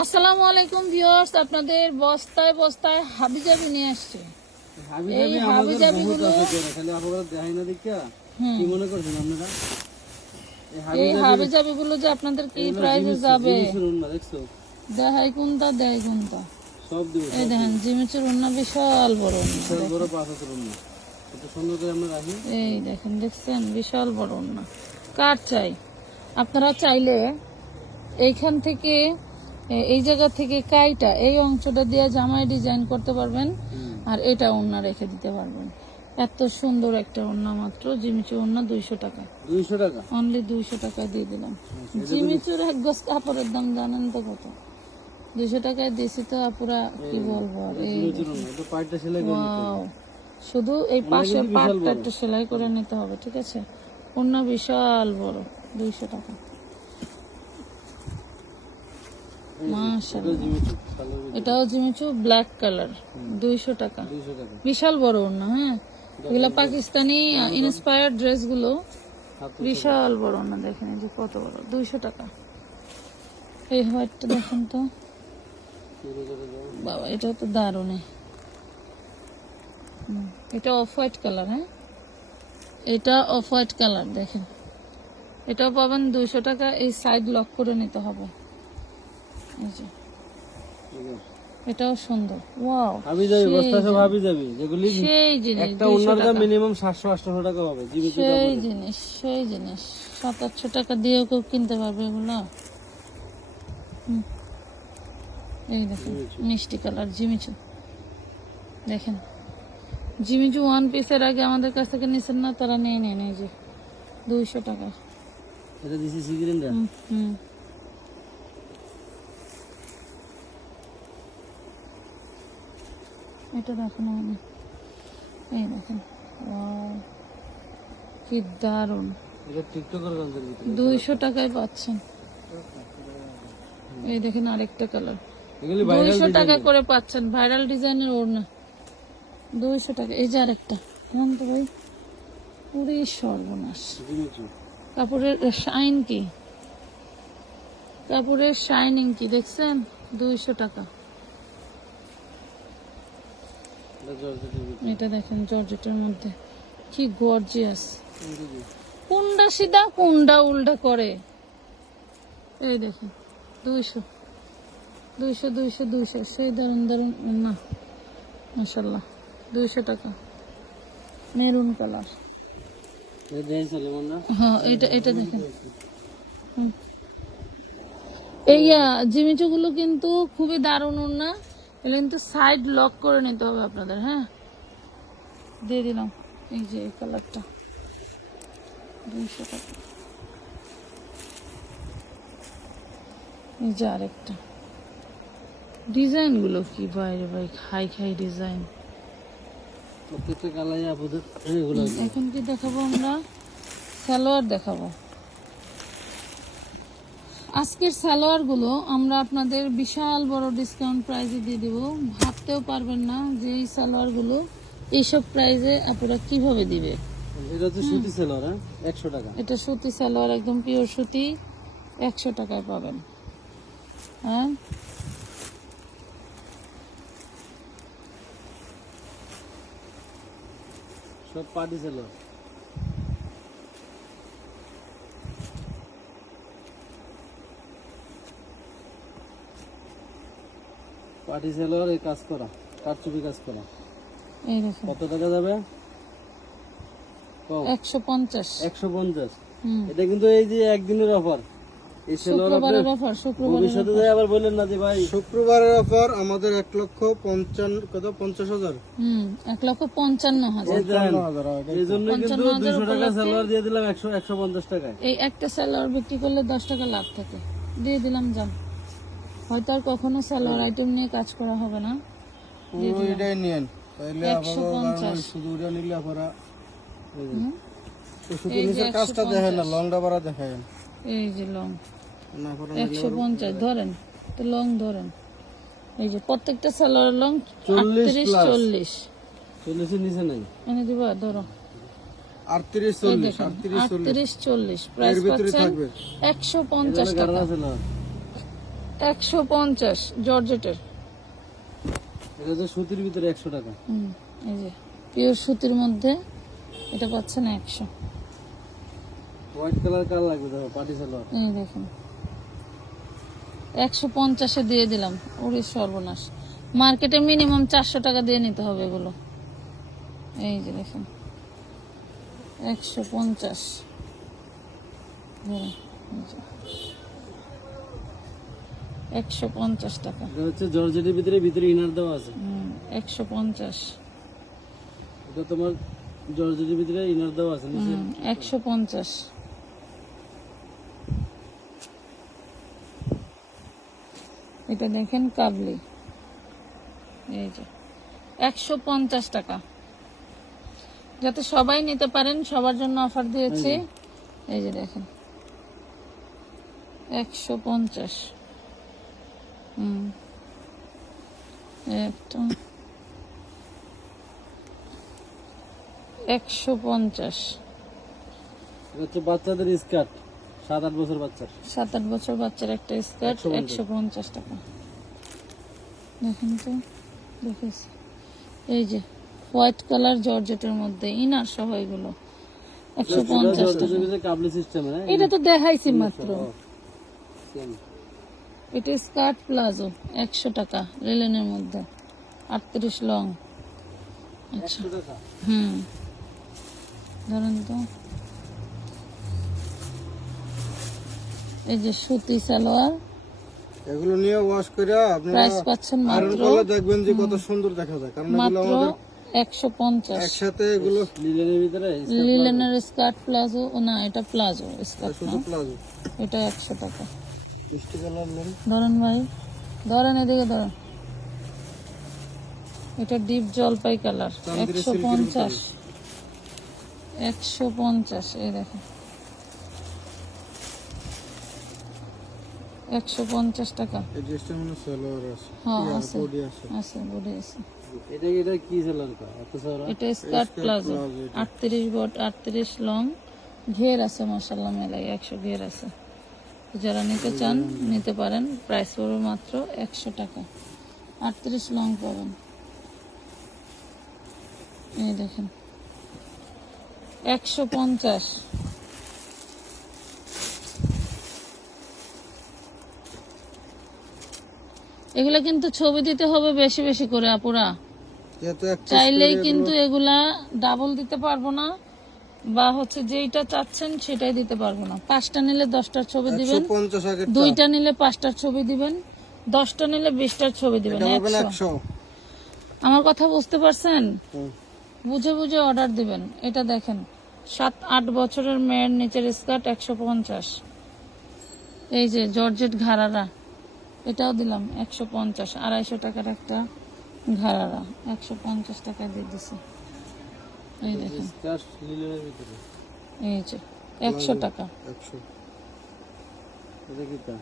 আসসালামু আলাইকুম ভিউয়ার্স আপনাদের বস্তায় বস্তায় হাবিজাবি নিয়ে আসছে। এই হাবিজাবিগুলো খালি আপনারা দেখাই না দেখা কি মনে করছেন আপনারা? এই হাবিজাবিগুলো যে আপনাদের কি প্রাইসে যাবে? শুনুন না দেখছ? দেখাই কোনটা দেয় কোনটা? সব দিব এই দেখেন জিমিচুর উন্না বিশাল বড় উন্না সব বড় পাঁচ হাজার না এটা সুন্দর করে আমরা রাখি। এই দেখেন দেখছেন? বিশাল বড় উন্না কার চাই? আপনারা চাইলে এইখান থেকে এই জায়গা থেকে কাইটা এই অংশটা দিয়ে জামাই ডিজাইন করতে পারবেন আর এটা ওড়না রেখে দিতে পারবেন। এত সুন্দর একটা ওড়না মাত্র জিমিচু ওড়না দুইশো টাকা। দুইশো টাকা? অনলি দুইশো টাকা দিয়ে দিলাম। জিমিচুর এক গজ কাপড়ের দাম জানেন তো কত? দুইশো টাকায় দিয়েছি তো আপুরা কি বলব শুধু এই পাশের পাটটা একটু সেলাই করে নিতে হবে ঠিক আছে? ওড়না বিশাল বড় দুইশো টাকা মাশাআল্লাহ জিমিচু কালার এটাও জিমিচু ব্ল্যাক কালার দুইশো টাকা। বিশাল বড় ওড়না হ্যাঁ? এগুলো পাকিস্তানি ইন্সপায়ার্ড ড্রেসগুলো হাত বিশাল বড় ওড়না দেখেন এই যে কত বড় দুইশো টাকা। এই হোয়াইটটা দেখেন তো। বাবা এটাও তো দারুণ এটা অফ হোয়াইট কালার হ্যাঁ? এটা অফ হোয়াইট কালার দেখেন। এটাও পাবেন দুইশো টাকা এই সাইড লক করে নিতে হবে। এই যে। এটাও সুন্দর। ওয়াও হাবি যাবি বস্তা সব হাবি যাবি। যেগুলি সেই জিনিস একটা ওনার দাম মিনিমাম টাকা পাবে সেই জিনিস সেই জিনিস। সাত আটশো টাকা দিয়েও কেউ কিনতে পারবে এগুলো। এই দেখেন মিষ্টি কালার জিমিচু। দেখেন জিমিচু ওয়ান পিসের আগে আমাদের কাছ থেকে নিছেন না তারা নিয়ে নেন এই যে। দুইশো টাকা। এটা দিছি হুম, এটা দেখেন আমি এই দেখেন! কি দারুণ। দুইশো টাকায় পাচ্ছেন। এই দেখেন আরেকটা কালার। এগুলি ভাইরাল দুইশো টাকা করে পাচ্ছেন ভাইরাল ডিজাইনের ওড়না। দুইশো টাকা এই যে আরেকটা। জান তো ভাই পুরি সর্বনাশ। কাপড়ের শাইন কি? কাপড়ের শাইনিং কি দেখছেন? দুইশো টাকা। এটা দেখেন জর্জেটের মধ্যে। কি গর্জিয়াস কোনটা সিধা কোনটা উল্টা করে? এই দেখেন দুইশো। দুইশো দুইশো দুইশো। সেই দারুণ দারুণ না মাসাল্লাহ দুইশো টাকা। Maroon colour. হ্যাঁ এটা এটা দেখেন। এই জিমিচুগুলো কিন্তু খুবই দারুণ না এগুলো কিন্তু সাইড লক করে নিতে হবে আপনাদের হ্যাঁ? দিয়ে দিলাম। এই যে এই কালারটা দুইশো টাকা। এই যে আরেকটা। ডিজাইনগুলো কি? বাইরে ভাই খাই খাই ডিজাইন। প্রত্যেকটা কালাই আপনাদের এখন কি দেখাবো আমরা? সালোয়ার দেখাবো। আজকের সালোয়ারগুলো আমরা আপনাদের বিশাল বড় ডিসকাউন্ট প্রাইজে দিয়ে দিব। ভাবতেও পারবেন না যে এই সালোয়ারগুলো এইসব প্রাইজে আপনারা কীভাবে দিবে এটা সুতি সেলর হ্যাঁ? একশো টাকা। এটা সুতি সালোয়ার একদম পিওর সুতি একশো টাকায় পাবেন। হ্যাঁ? সব পার্টি সেলর পার্টি সেলর এই কাজ করা কারচুপি কাজ করা। এই দেখুন। কত টাকা যাবে? একশো পঞ্চাশ। একশো পঞ্চাশ। এটা কিন্তু এই যে একদিনের অফার। শুক্রবারের অফার শুক্রবার ভবিষ্যতে যাই আবার বললেন না যে ভাই। শুক্রবারের অফার আমাদের এক লক্ষ পঞ্চান্ন কত? পঞ্চাশ হাজার। এক লক্ষ পঞ্চান্ন হাজার। এই দেন, হাজার এই জন্য কিন্তু দুশো টাকা সেলর দিয়ে দিলাম একশো একশো পঞ্চাশ টাকায়। এই একটা সালোয়ার বিক্রি করলে দশ টাকা লাভ থাকে। দিয়ে দিলাম যান। হয়তো আর কখনো সালোয়ার আইটেম নিয়ে কাজ করা হবে না। ওইটাই তাইলে একশো পঞ্চাশ। শুধু ওইটা নিলে আপনারা শুধু নিচের কাজটা দেখেন না লংটা বাড়া দেখেন এই যে লং একশো পঞ্চাশ ধরেন তো লং ধরেন। এই যে প্রত্যেকটা লং চল্লিশ চল্লিশ। চল্লিশের নিচে নাই। এনে দিবা ধরো। আটত্রিশ চল্লিশ আটত্রিশ চল্লিশ। প্রাইস পাচ্ছেন একশো পঞ্চাশ টাকা। একশো পঞ্চাশ জর্জেটের। এটা হচ্ছে সুতির ভিতরে একশো টাকা। হুম এই যে পিওর সুতির মধ্যে এটা পাচ্ছেন একশো। হোয়াইট কালার কার লাগবে দেখো পার্টি সালোয়ার? এই দেখুন। একশো পঞ্চাশে দিয়ে দিলাম ওরে সর্বনাশ। মার্কেটে মিনিমাম চারশো টাকা দিয়ে নিতে হবে এগুলো। এই যে দেখুন একশো পঞ্চাশ। একশো পঞ্চাশ টাকা। এটা হচ্ছে জর্জেটের ভিতরে ভিতরে ইনার দেওয়া আছে। একশো পঞ্চাশ। এটা তোমার জর্জেটের ভিতরে ইনার দেওয়া আছে নিচে। একশো পঞ্চাশ। এটা দেখেন কাবলি। এই যে একশো পঞ্চাশ টাকা। যাতে সবাই নিতে পারেন সবার জন্য অফার দিয়েছি। এই যে দেখেন একশো পঞ্চাশ। হুম। একটা। একশো পঞ্চাশ। হচ্ছে বাচ্চাদের স্কার্ট সাত আট বছর বাচ্চার। সাত আট বছর বাচ্চার একটা স্কার্ট একশো পঞ্চাশ। টাকা। দেখেন তো দেখেছি। এই যে হোয়াইট কালার জর্জেটের মধ্যে ইনার সহ এগুলো। একশো পঞ্চাশ টাকা। এটা তো দেখাইছি মাত্র। এটা স্কার্ট প্লাজো একশো টাকা রেলেনের মধ্যে আটত্রিশ লং। আচ্ছা। হুম। ধরেন তো। এই যে সুতি সালোয়ার। এগুলো নিয়ে ওয়াশ করে আপনারা প্রাইস পাচ্ছেন মাত্র দেখবেন যে কত সুন্দর দেখা যায় কারণ এগুলো মাত্র আমাদের একশো পঞ্চাশ। একসাথে এগুলো লিলেনের ভিতরে লিলেনের স্কার্ট প্লাজো। না এটা প্লাজো স্কার্ট প্লাজো। এটা একশো টাকা। ধরেন ভাই ধরেন এদিকে ধরেন। এটা ডিপ জলপাই কালার একশো পঞ্চাশ। একশো পঞ্চাশ এই দেখেন। একশো পঞ্চাশ টাকা। হ্যাঁ আছে। আছে বডি আছে? এটা স্কার্ট প্লাজো আটত্রিশ বট আটত্রিশ লং ঘের আছে মশাল্লা মেলায় একশো ঘের আছে। যারা নিতে চান নিতে পারেন। প্রাইস পড়বে মাত্র একশো টাকা। আটত্রিশ লং পাবেন। এই দেখেন। একশো পঞ্চাশ। এগুলো কিন্তু ছবি দিতে হবে বেশি বেশি করে আপুরা। চাইলেই কিন্তু এগুলা ডাবল দিতে পারব না। বা হচ্ছে যেইটা চাচ্ছেন সেটাই দিতে পারব না। পাঁচটা নিলে দশটার ছবি দিবেন। দুইটা নিলে পাঁচটার ছবি দিবেন। দশটা নিলে বিশটার ছবি দিবেন। একশো। আমার কথা বুঝতে পারছেন? বুঝে বুঝে অর্ডার দিবেন। এটা দেখেন সাত আট বছরের মেয়ের নিচের স্কার্ট একশো পঞ্চাশ। এই যে জর্জেট ঘাড়ারা এটাও দিলাম একশো পঞ্চাশ। আড়াইশো টাকার একটা ঘাড়ারা একশো পঞ্চাশ টাকা দিয়ে দিছে। এই দেখেন। যে একশো টাকা। এটা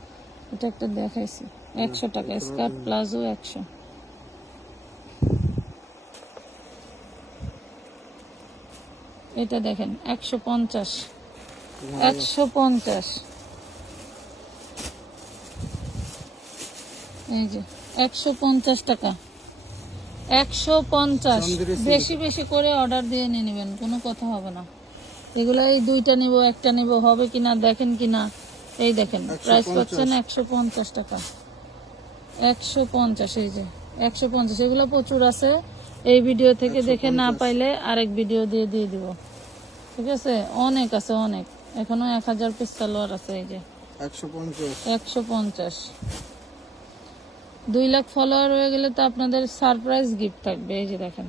এটা একটা দেখাইছি। একশো টাকা স্কার্ট প্লাজো একশো। এটা দেখেন একশো পঞ্চাশ। একশো পঞ্চাশ। এই যে একশো পঞ্চাশ টাকা। একশো পঞ্চাশ। বেশি বেশি করে অর্ডার দিয়ে নিয়ে নেবেন কোনো কথা হবে না। এগুলো এই দুইটা নিব একটা নিব হবে কিনা দেখেন কিনা এই দেখেন প্রাইস পাচ্ছেন একশো পঞ্চাশ টাকা। একশো পঞ্চাশ এই যে একশো পঞ্চাশ। এগুলো প্রচুর আছে। এই ভিডিও থেকে দেখে না পাইলে আরেক ভিডিও দিয়ে দিয়ে দিব। ঠিক আছে? অনেক আছে অনেক। এখনও এক হাজার পিস সালোয়ার আছে এই যে। একশো পঞ্চাশ। একশো পঞ্চাশ। দুই লাখ ফলোয়ার হয়ে গেলে তো আপনাদের সারপ্রাইজ গিফট থাকবে এই যে দেখেন।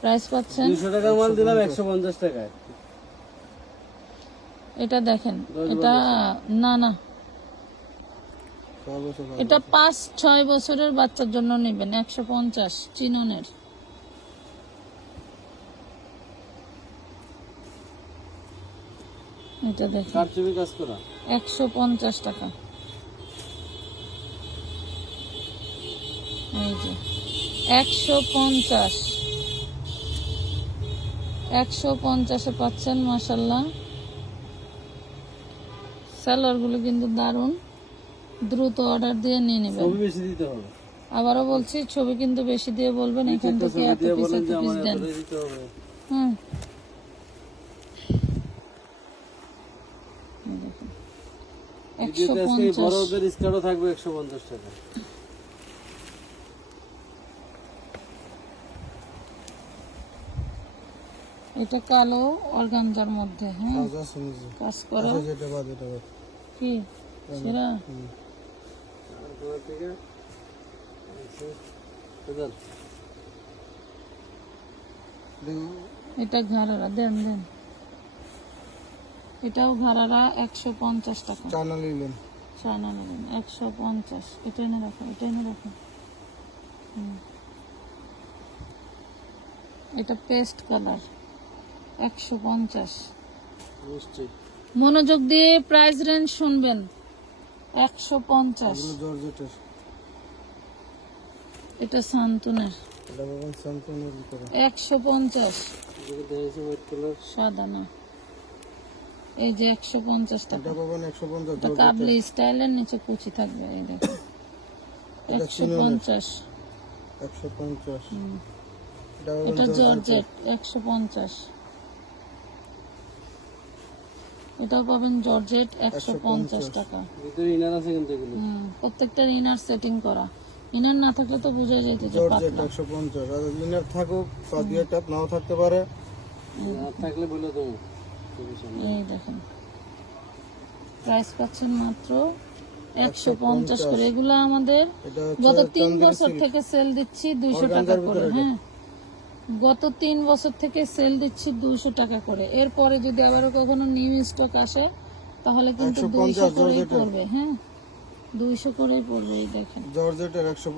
প্রাইস পাচ্ছেন? দুশো টাকা মাল দিলাম একশো পঞ্চাশ টাকায়। এটা দেখেন এটা না না। এটা পাঁচ ছয় বছরের বাচ্চার জন্য নেবেন একশো পঞ্চাশ চিননের। এটা দেখেন। একশো পঞ্চাশ টাকা। এই যে একশো পঞ্চাশ। একশো পঞ্চাশে পাচ্ছেন মাসাল্লাহ স্যালোয়ারগুলো কিন্তু দারুণ। দ্রুত অর্ডার দিয়ে নিয়ে নেবেন। আবারও বলছি ছবি কিন্তু বেশি দিয়ে বলবেন এখান থেকে এত পিস এত পিস দেন। হুম। একশো পঞ্চাশ। বড়দের স্কার্টও থাকবে একশো পঞ্চাশ টাকা। এটা কালো অর্গানজার মধ্যে হ্যাঁ? আচ্ছা কাজ করো। আচ্ছা কি? সেরা? এটা ঘাড়ারা দেন দেন। এটাও ঘাড়ারা একশো পঞ্চাশ টাকা। চানা নিলেন চায়না নেবেন একশো পঞ্চাশ। এটা এনে রাখো এটা এনে রাখো। এটা পেস্ট কালার। একশো পঞ্চাশ। মনোযোগ দিয়ে প্রাইস রেঞ্জ শুনবেন। একশো পঞ্চাশ। এটা ভিতরে। একশো পঞ্চাশ। সাদা না। এই যে একশো পঞ্চাশ টাকা কাবলি স্টাইলের নিচে কুচি থাকবে এই দেখো। একশো। পঞ্চাশ। একশো পঞ্চাশ। এটা জর্জেট একশো পঞ্চাশ। এটাও পাবেন জর্জেট একশো পঞ্চাশ 150 টাকা। ভিতরে ইনার প্রত্যেকটার সেটিং করা। ইনার না থাকলে তো বোঝা যেত যে জর্জেট একশো পঞ্চাশ। আর ইনার থাকুক বা নাও থাকতে পারে। থাকলে বলে দেবো। এই দেখেন। প্রাইস পাচ্ছেন মাত্র একশো পঞ্চাশ করে। এগুলো আমাদের গত তিন বছর থেকে সেল দিচ্ছি দুইশো টাকা করে হ্যাঁ। গত তিন বছর থেকে সেল দিচ্ছি দুইশো টাকা করে। এরপরে যদি আবারও কখনো নিউ স্টক আসে তাহলে কিন্তু দুইশো করেই পড়বে হ্যাঁ? দুইশো করেই পড়বে এই দেখেন। জর্জেটের একশো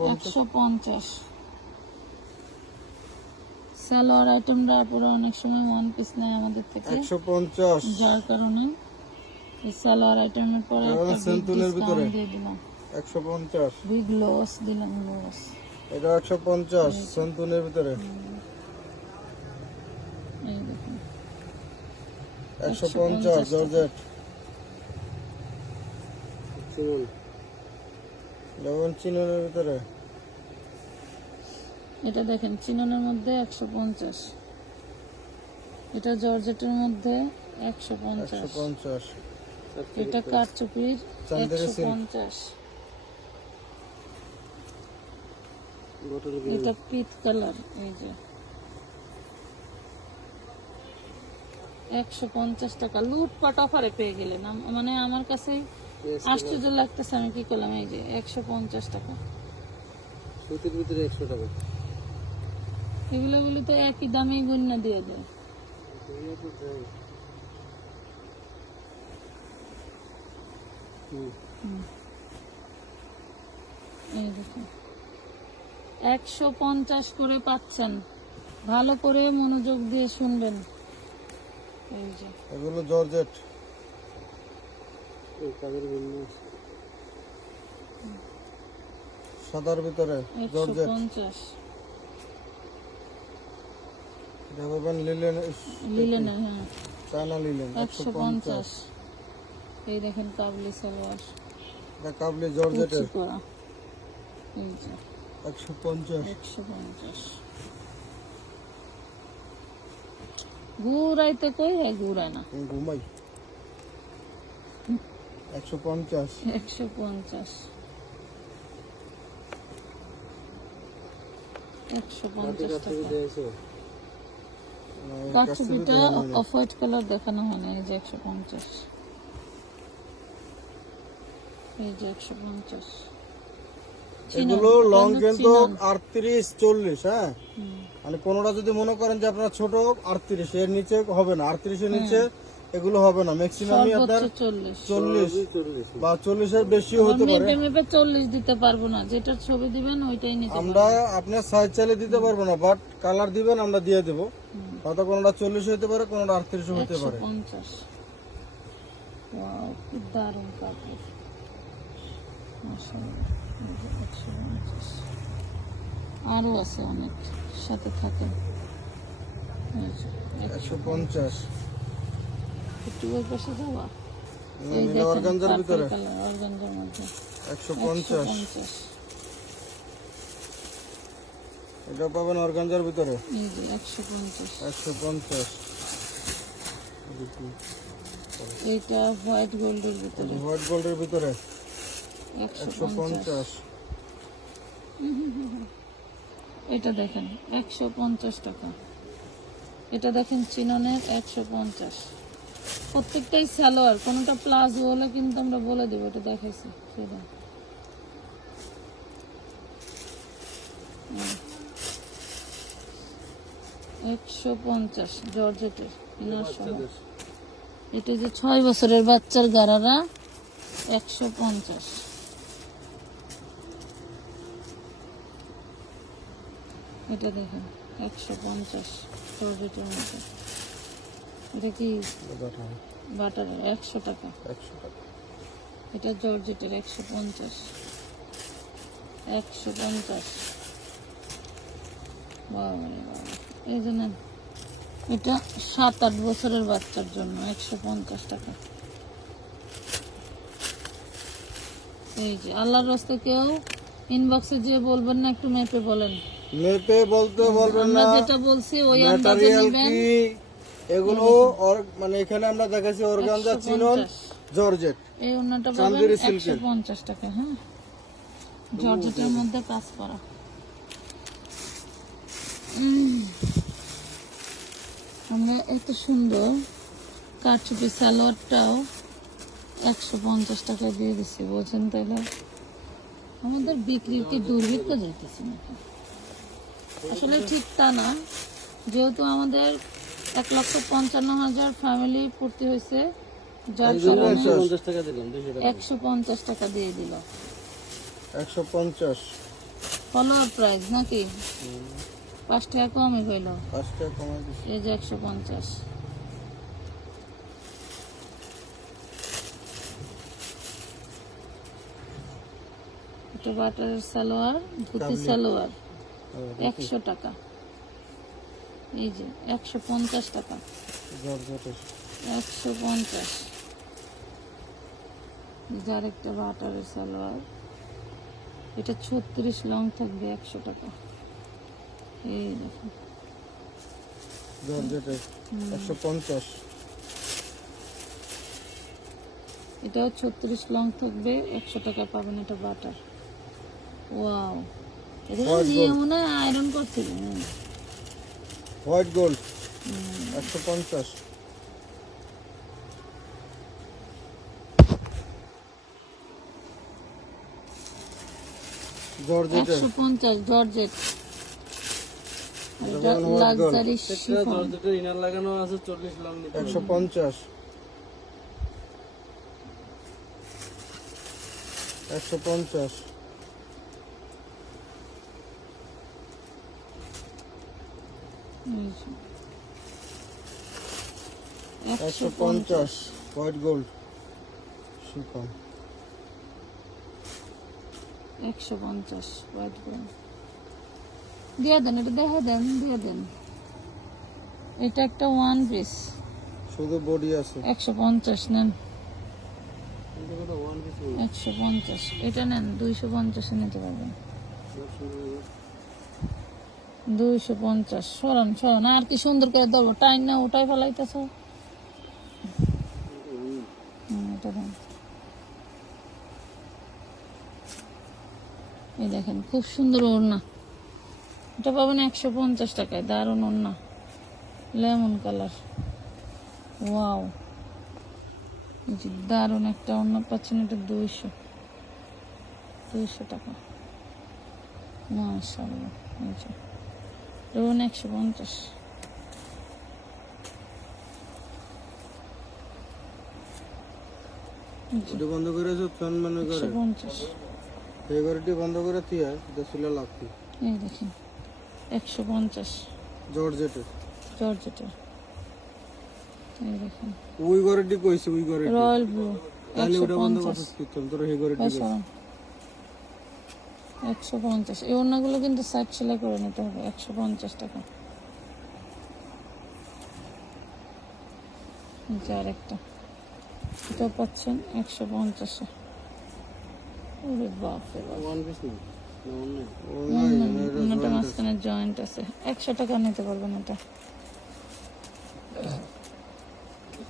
পঞ্চাশ। সালোয়ার আইটেমরা পুরো অনেক সময় ওয়ান পিস নেয় আমাদের থেকে। একশো পঞ্চাশ। যার কারণে এই সালোয়ার আইটেমের পরে ভিতরে। ডিসকাউন্ট দিয়ে দিলাম। একশো পঞ্চাশ। বিগ লস দিলাম লস এটা একশো পঞ্চাশ সন্তুনের ভিতরে এই দেখুন একশো পঞ্চাশ জর্জেট। চিনুন যেমন চিনের ভিতরে। এটা দেখেন চিননের মধ্যে একশো পঞ্চাশ। এটা জর্জেটের মধ্যে একশো পঞ্চাশ। পঞ্চাশ। এটা কারচুপির একশো পঞ্চাশ। এটা পিত কালার এই যে। একশো পঞ্চাশ টাকা। লুটপাট অফারে পেয়ে গেলেন। মানে আমার কাছে আশ্চর্য লাগতেছে আমি কি করলাম? এই যে একশো পঞ্চাশ টাকা। সুতির ভিতরে একশো টাকা। এগুলো গুলো তো একই দামেই গণ্য দিয়ে দেয়। একশো পঞ্চাশ করে পাচ্ছেন। ভালো করে মনোযোগ দিয়ে শুনবেন। এগুলো জর্জেট। এই সাদার ভিতরে জর্জেট। এটা পাবেন লিলেন লিলেন হ্যাঁ। চায়না লিলেন একশো পঞ্চাশ। এই দেখেন কাবলি সালোয়ার। এটা কাবলি জর্জেটের। একশো পঞ্চাশ। একশো পঞ্চাশ। ঘুরাইতে কই হ্যাঁ ঘুরায় না ঘুমাই। একশো পঞ্চাশ। একশো পঞ্চাশ। একশো পঞ্চাশ টাকা। অফ হোয়াইট কালার দেখানো হয় না এই যে একশো পঞ্চাশ। এই যে একশো পঞ্চাশ। এগুলো লং কিন্তু আটত্রিশ চল্লিশ হ্যাঁ? মানে কোনোটা যদি মনে করেন যে আপনার ছোট আটত্রিশ এর নিচে হবে না। আটত্রিশের নিচে এগুলো হবে না। ম্যাক্সিমামই আপনার চল্লিশ। বা চল্লিশের বেশি হতে পারে। চল্লিশ দিতে পারব না। যেটা ছবি দিবেন ওইটাই নিতে আমরা আপনার সাইজ চাইলে দিতে পারব না বাট কালার দিবেন আমরা দিয়ে দেবো। হয়তো কোনোটা চল্লিশ হতে পারে কোনোটা আটত্রিশ হতে পারে। দারুণ কাপড়। আরও আছে অনেক। সাথে থাকে একশো পঞ্চাশ। একটু ওই পাশে যাওয়া। অর্গানজার ভিতরে। অর্গানজার মধ্যে। একশো পঞ্চাশ। এটা পাবেন অর্গানজার ভিতরে। একশো পঞ্চাশ। একশো পঞ্চাশ। এইটা হোয়াইট গোল্ডের ভিতরে। হোয়াইট গোল্ডের ভিতরে। একশো পঞ্চাশ। এটা দেখেন একশো পঞ্চাশ টাকা। এটা দেখেন চিননের একশো পঞ্চাশ। প্রত্যেকটাই সালোয়ার কোনোটা প্লাজো হলে কিন্তু আমরা বলে দেবো এটা দেখাইছি। সেটা একশো পঞ্চাশ জর্জেটের এটা যে ছয় বছরের বাচ্চার গারারা একশো পঞ্চাশ। এটা দেখেন একশো পঞ্চাশ জর্জেটের মধ্যে এটা কি? বাটারের একশো টাকা। একশো টাকা। এটা জর্জেটের একশো পঞ্চাশ। একশো পঞ্চাশ। বাবা এই যে নেন এটা সাত আট বছরের বাচ্চার জন্য একশো পঞ্চাশ টাকা। এই যে আল্লাহর রাস্তা কেউ ইনবক্সে যে বলবেন না একটু মেপে বলেন। মেপে বলতে বলবেন না। যেটা বলছি ওই আন্দাজে নেবেন। এগুলো অর- মানে এখানে আমরা দেখাচ্ছি অর্গানজা চিনন জর্জেট। এই ওনাটা পাবেন চান্দেরি একশো সিল্কের। পঞ্চাশ টাকা হ্যাঁ? জর্জেটের মধ্যে কাজ করা। আমরা এত সুন্দর কাঠচুপি সালোয়ারটাও একশো পঞ্চাশ টাকা দিয়ে দিচ্ছি বলছেন তাহলে আমাদের বিক্রির কি দুর্ভিক্ষ যাইতেছে নাকি? আসলে ঠিক তা না। যেহেতু আমাদের এক লক্ষ পঞ্চান্ন হাজার ফ্যামিলি পূর্তি হয়েছে একশো পঞ্চাশ টাকা দিয়ে দিল। একশো পঞ্চাশ। ফলোয়ার প্রাইস নাকি? পাঁচ টাকা পাঁচ কমাই এই যে একশো পঞ্চাশ। এটা বাটারের সালোয়ার ধুতি সালোয়ার। একশো টাকা। এই যে একশো পঞ্চাশ টাকা। একশো পঞ্চাশ। যার একটা বাটারের সালোয়ার। এটা ছত্রিশ লং থাকবে একশো টাকা। এই দেখুন জর্জেটের একশো পঞ্চাশ। এটাও ছত্রিশ লং থাকবে একশো টাকা পাবেন এটা বাটার। ওয়াও। হয় আয়রন হোয়াইট গোল্ড একশো পঞ্চাশ। জর্জেট এটা বলেন white gold। লাক্সারি শিফন জর্জেটের ইনার লাগানো আছে চল্লিশ লাখ নিতে একশো পঞ্চাশ। একশো পঞ্চাশ হোয়াইট গোল্ড। শিকন একশো পঞ্চাশ হোয়াইট গোল্ড। দিয়ে দেন এটা দেখা দেন দিয়ে দেন। এটা একটা ওয়ান পিস। শুধু বডি আছে। একশো পঞ্চাশ নেন। একশো পঞ্চাশ। এটা নেন দুইশো পঞ্চাশে নিতে পারবেন। দুইশো পঞ্চাশ। সরান সরান, আর কি সুন্দর করে ধরবো টাইম না ওটাই ফেলাইতেছ? এই দেখেন, খুব সুন্দর ওড়না। এটা পাবেন একশো পঞ্চাশ টাকায়, দারুণ ওড়না। Lemon colour. ওয়াও। দারুণ একটা ওড়না পাচ্ছেন, এটা দুইশো। দুইশো টাকা। মাশাআল্লাহ এই যে রোন একশো পঞ্চাশ। বন্ধ করে ফ্যান মানে করে। পঞ্চাশ। এই ঘরটি বন্ধ করে দিয়ে দেশিলা লাগতি এই দেখেন একশো পঞ্চাশ। জর্জেটের। জর্জেটের। এই দেখেন। ওই ঘরটি কইছে ওই ঘরে রয়্যাল ব্লু তাহলে ওটা বন্ধ তোর এই ঘরটি। একশো পঞ্চাশ। এই ওড়নাগুলো কিন্তু সাইড সেলাই করে নিতে হবে একশো পঞ্চাশ টাকা। এই যে আরেকটা। এটা পাচ্ছেন একশো পঞ্চাশে। ওরে বাপরে বাপ। ওয়ান পিস না? না অন্য ও নাই, এটা অন্যটা মাঝখানে জয়েন্ট আছে। একশো টাকা নিতে পারবেন এটা।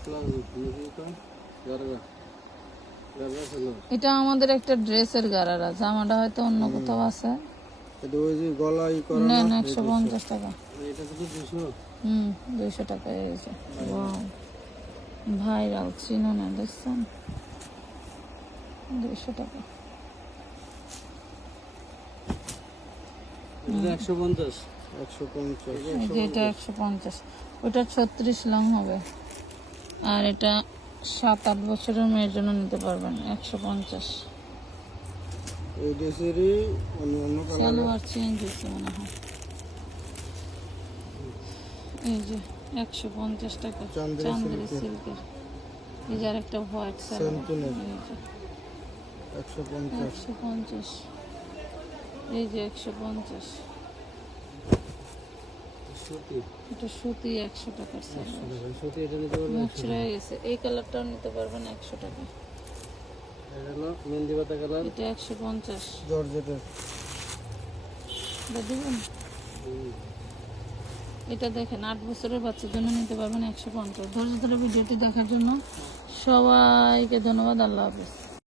ক্লাস এটা আমাদের একটা ড্রেসের গারারা জামাটা হয়তো অন্য কোথাও আছে। এটা ওই যে করে টাকা। এটা হুম টাকা ভাইরাল চিনো না দেখছেন? টাকা। এটা এটা ওটা লং হবে। আর এটা সাত আট বছরের মেয়ের জন্য নিতে পারবেন একশো পঞ্চাশ। এই ড্রেসেরই অন্য অন্য সালোয়ার চেঞ্জ হয়েছে মনে হয়। এই যে একশো পঞ্চাশ টাকা চান্দেরি সিল্কের। এই যে আরেকটা হোয়াইট সালোয়ার। একশো পঞ্চাশ। এই যে একশো পঞ্চাশ। এটা সুতি একশো টাকার গেছে। এই কালারটাও নিতে পারবেন একশো টাকা। মেহেন্দি পাতা কালার। এটা একশো পঞ্চাশ। জর্জেটের। এটা এটা দেখেন আট বছরের বাচ্চার জন্য নিতে পারবেন একশো পঞ্চাশ। ধৈর্য ধরে ভিডিওটি দেখার জন্য সবাইকে ধন্যবাদ। আল্লাহ হাফিজ।